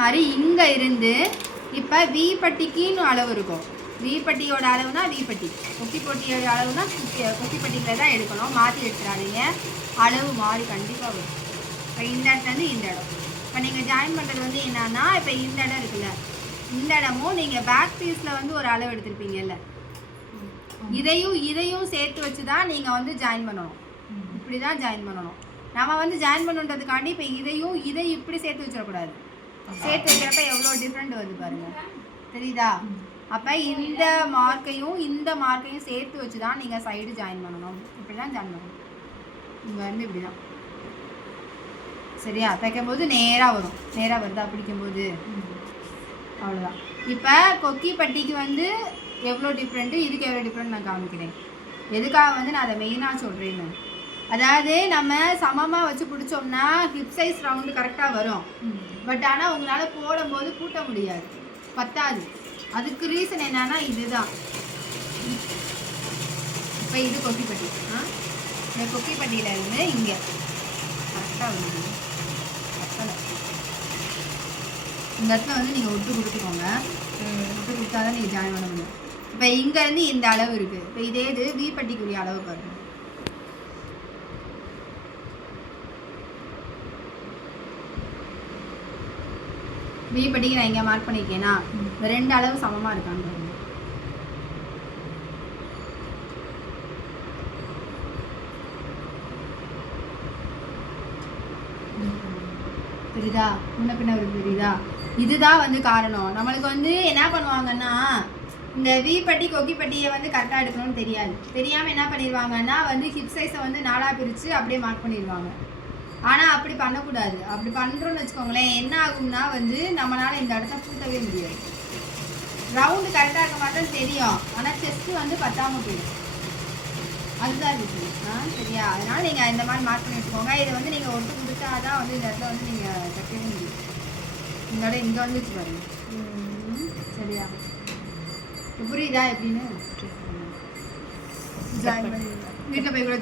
மாதிரி இங்கே இருந்து இப்போ வி பட்டிக்குன்னு அளவு இருக்கும். வி பட்டியோட அளவுனா வி பட்டி, கொக்கி பட்டியோட அளவுனா கொக்கி பட்டியில் தான் எடுக்கணும். மாற்றி எடுத்துடாதீங்க, அளவு மாறி கண்டிப்பாக வரும். இப்போ இந்த இடத்துலேருந்து இந்த இடம் இப்போ நீங்கள் ஜாயின் பண்ணுறது வந்து என்னன்னா, இப்போ இந்த இடம் இருக்குல்ல, இந்த இடமும் நீங்கள் பேக் பீஸில் வந்து ஒரு அளவு எடுத்திருப்பீங்கல்ல, இதையும் சேர்த்து வச்சு தான் நீங்கள் வந்து ஜாயின் பண்ணணும். இப்படி தான் ஜாயின் பண்ணணும். நம்ம வந்து ஜாயின் பண்ணுன்றதுக்காண்டி இப்போ இதை இப்படி சேர்த்து வச்சிடக்கூடாது. சேர்த்து வைக்கிறப்ப எவ்வளோ டிஃப்ரெண்ட் வருது பாருங்கள், தெரியுதா? அப்போ இந்த மார்க்கையும் சேர்த்து வச்சு தான் நீங்கள் சைடு ஜாயின் பண்ணணும். இப்படி தான் ஜாயின் பண்ணணும். இங்கே வந்து இப்படி தான், சரியா? தைக்கும்போது நேராக வரும். நேராக வருதா பிடிக்கும்போது? அவ்வளோதான். இப்போ கொக்கி பட்டிக்கு வந்து எவ்வளோ டிஃப்ரெண்ட்டு, இதுக்கு எவ்வளோ டிஃப்ரெண்ட் நான் காமிக்கிறேன். எதுக்காக வந்து நான் அதை மெயினாக சொல்கிறேன்னு, அதாவது நம்ம சமமாக வச்சு பிடிச்சோம்னா ஹிப் சைஸ் ரவுண்டு கரெக்டாக வரும். பட் ஆனால் உங்களால் போடும்போது கூட்ட முடியாது, பத்தாது. அதுக்கு ரீசன் என்னன்னா இதுதான். இப்போ இது கொக்கிப்பட்டி, இந்த கொக்கிப்பட்டியில் இருந்து இங்கே கரெக்டாக வந்து இந்த இடத்துல வந்து நீங்கள் ஒட்டு கொடுத்துக்கோங்க. ஒட்டு கொடுத்தா தான் நீங்கள் ஜாயின் பண்ண முடியும். இப்போ இங்கேருந்து இந்த அளவு இருக்குது. இப்போ இதே இது வீப்பட்டிக்குரிய அளவு பாருங்கள். வீப்பட்டிக்கு நான் இங்கே மார்க் பண்ணியிருக்கேன்னா இந்த 2 அளவு சமமாக இருக்கான்னு பாருங்க. தெரியுதா? முன்ன பின்ன ஒரு தெரியுதா? இதுதான் வந்து காரணம். நம்மளுக்கு வந்து என்ன பண்ணுவாங்கன்னா, இந்த வீப்பட்டி கொக்கிப்பட்டியை வந்து கரெக்டாக எடுக்கணும்னு தெரியாமல் என்ன பண்ணிடுவாங்கன்னா வந்து ஹிப் சைஸை வந்து 4ஆக பிரித்து அப்படியே மார்க் பண்ணிடுவாங்க. ஆனால் அப்படி பண்ணக்கூடாது. அப்படி பண்ணுறோன்னு வச்சுக்கோங்களேன், என்ன ஆகும்னா வந்து நம்மளால் இந்த இடத்த கூட்டவே முடியாது. ரவுண்டு கரெக்டாக இருக்க மாதிரி தான் தெரியும், ஆனால் செஸ்ட்டு வந்து பத்தாமல் போயிடும். அதுதான் இருக்குது. சரியா? அதனால் நீங்கள் இந்த மாதிரி மார்க் பண்ணி வச்சுக்கோங்க. இதை வந்து நீங்கள் ஒட்டு கொடுத்தா தான் வந்து இந்த இடத்துல வந்து நீங்கள் தைக்கவே முடியும். இந்த இடம் இங்கே வந்துச்சு பாருங்க. சரியா? புரியுதா எப்படின்னு? ஜாயின் பண்ணி வீட்டில் போய் கூட